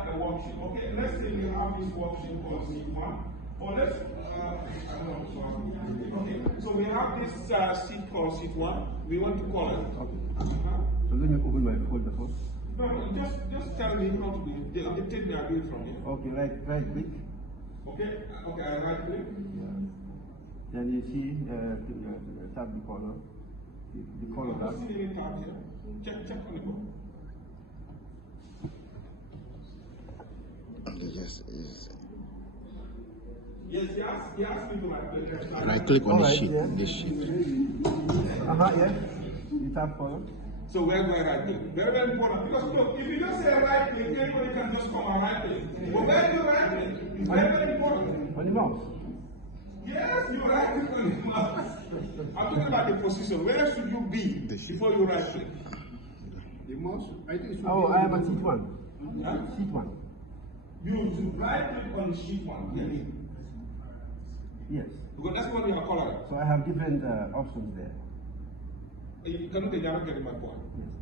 start a worksheet. Okay, let's say we have this worksheet called sheet 1. Or let's, I don't know, okay, so we have this sheet called sheet 1. We want to call it. Okay. So let me open my folder first. No, just tell me how to do it. Dictate me, I'll do it from here. Okay, right click. Okay, I right click. Yeah. Then you see tab the color. The color I don't see any tab here. Check on the book. Yes, he asked me to right click. And I click on Alright, sheet, yeah. this sheet. Yes. The tab color. So where do I right click? Very, very important. Because look, if you just say right click, anybody can just come and right click. But where do you right click? It's very, very important. On the mouse. Yes, you right click on the mouse. I'm talking about the position. Where should you be before you right click? The mouse, I think it's Oh, I am at sheet 1. Huh? Sheet 1. You should right click on sheet 1. Yes. Because that's what you are calling. So I have different options there. You cannot get my point.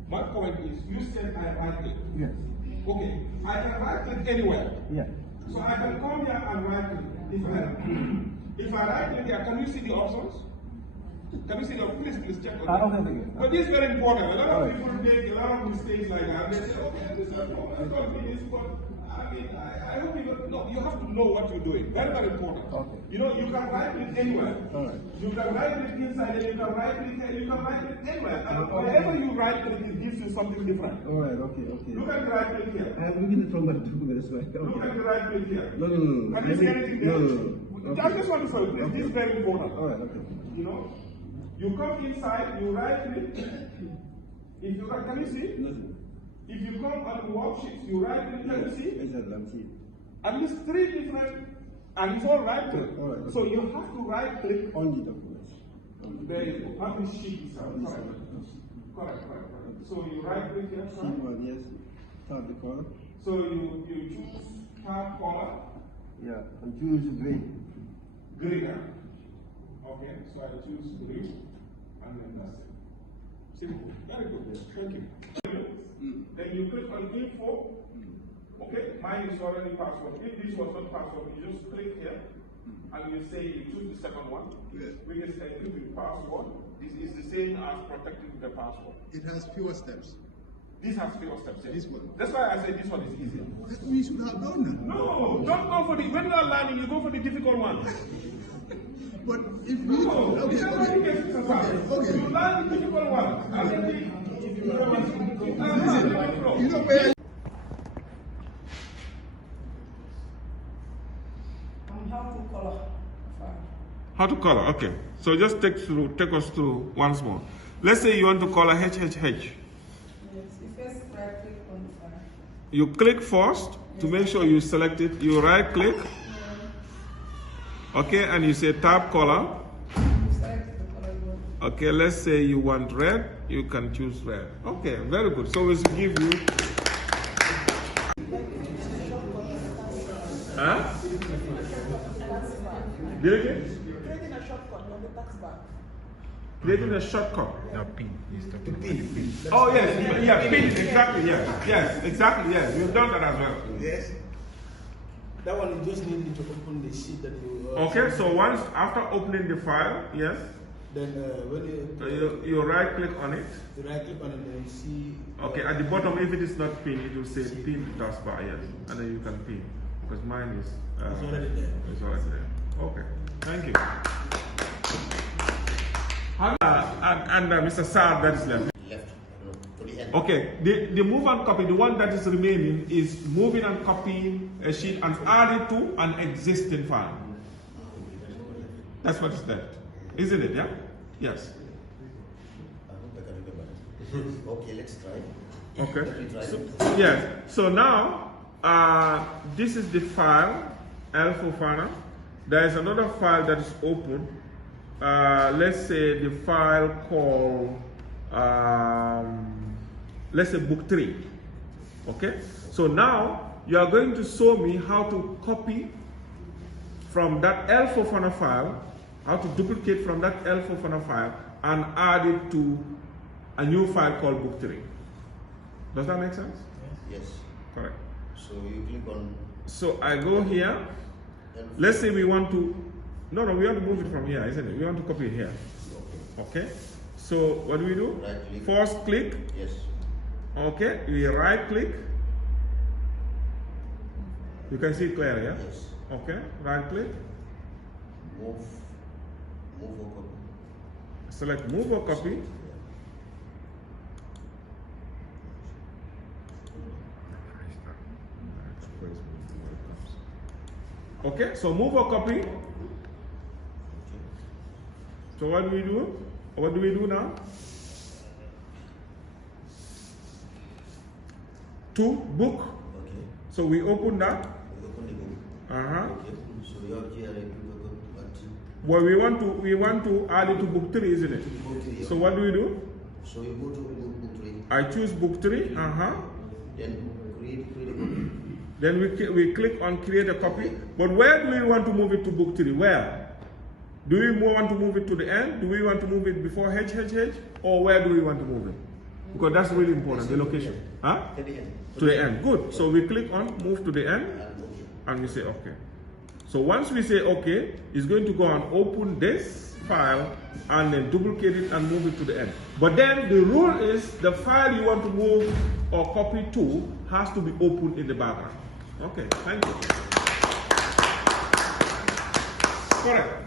My point is, you said I right click. Yes. Okay, I can right click anywhere. Yeah. So I can come here and right click. If I right click here, can you see the options? Can you see the options? Please check on it. Okay. But this is very important. A lot of people make a lot of mistakes like that. They say, okay, this is going to be this, but I mean, I hope you have to know what you're doing. Very, very important. Okay. You know, you can right click anywhere. All right. You can right click inside and you can right click here, you can right click anywhere. And whenever you right click, it gives you something different. All right. Okay. Look at the right click here. I'm looking at from my document as well. Look at the right click here. No. Can you see anything there? No. I just want to show you. This is very important. All right. Okay. You know, you come inside, you right click. If you can you see? Nothing. If you come on the worksheet, you right click. Can you see? Exactly. I'm seeing. At least 3 different, and it's all right click. All right, okay. So you have to right click. On the document. There you go. How this sheet is out. Correct. So you right click here. Sheet 1, yes. Tab the color. So you choose tab color. Yeah. And choose green. Green. Okay, so I choose green, and then that's it. Simple. Very good. Thank you. Then you click on info. Okay, mine is already password. If this was not password, you just click here, and you say you choose the second one. Yes. Which is encrypted password. This is the same as protecting the password. It has fewer steps. This has fewer steps. Yes. This one. That's why I said this one is easier. That we should have done that. No, don't go for the. When you are learning, you go for the difficult one. But if we No, okay. You learn the difficult one. And then You know where how to color? Okay. So just take us through once more. Let's say you want to color HHH. Yes, you first right click on the file. You click first to make sure you select it. You right click. Okay, and you say tab color. You select the color you want. Okay, let's say you want red. You can choose red. Okay, very good. So we'll give you. Huh? Did it again? Creating a shortcut on the tax bar. Creating a shortcut. Now pin. He's talking about the pin. Oh yes, yeah, pin, exactly, yes, exactly, yes. We've done that as well. Yes. That one you just need to open the sheet that you. Okay, so once after opening the file, yes, Then when you right click on it. you right click on it, then you see. Okay, at the bottom, if it is not pin, it will say pin taskbar, yes, and then you can pin because mine is. It's already there. It's already there. Okay, thank you. And Mr. Saad, that is left. Okay, the move and copy, the one that is remaining is moving and copying a sheet and add it to an existing file. That's what is left. Isn't it, yeah? Yes. Okay, let's try. Okay. So, yes. So now, this is the file, L4Fana. There is another file that is open. Let's say the file called, let's say book 3. Okay. So now you are going to show me how to copy from that L4Fana file, how to duplicate from that L4Fana file and add it to a new file called book 3. Does that make sense? Yes. Correct. So you click on. So I go here. Let's say we want to, no, we want to move it from here, isn't it? We want to copy it here. Okay. So what do we do? Right click. First click. Yes. Okay. We right click. You can see it clearly, yeah? Yes. Okay. Right click. Move or copy. Select move or copy. Okay, so move or copy. So what do we do? What do we do now? To book. Okay. So we open that. We open the book. Okay. So you have GRA Well, we want to add it to book 3, isn't it? book 3. So what do we do? So you go to book 3. I choose book 3. Then create a copy. Then we click on create a copy. But where do we want to move it to book 3? Where? Do we want to move it to the end? Do we want to move it before H? Or where do we want to move it? Because that's really important, the location. Huh? At the end. To the end. Good. So we click on move to the end and we say okay. So once we say okay, it's going to go and open this file and then duplicate it and move it to the end. But then the rule is the file you want to move or copy to has to be open in the background. Okay, thank you. Correct.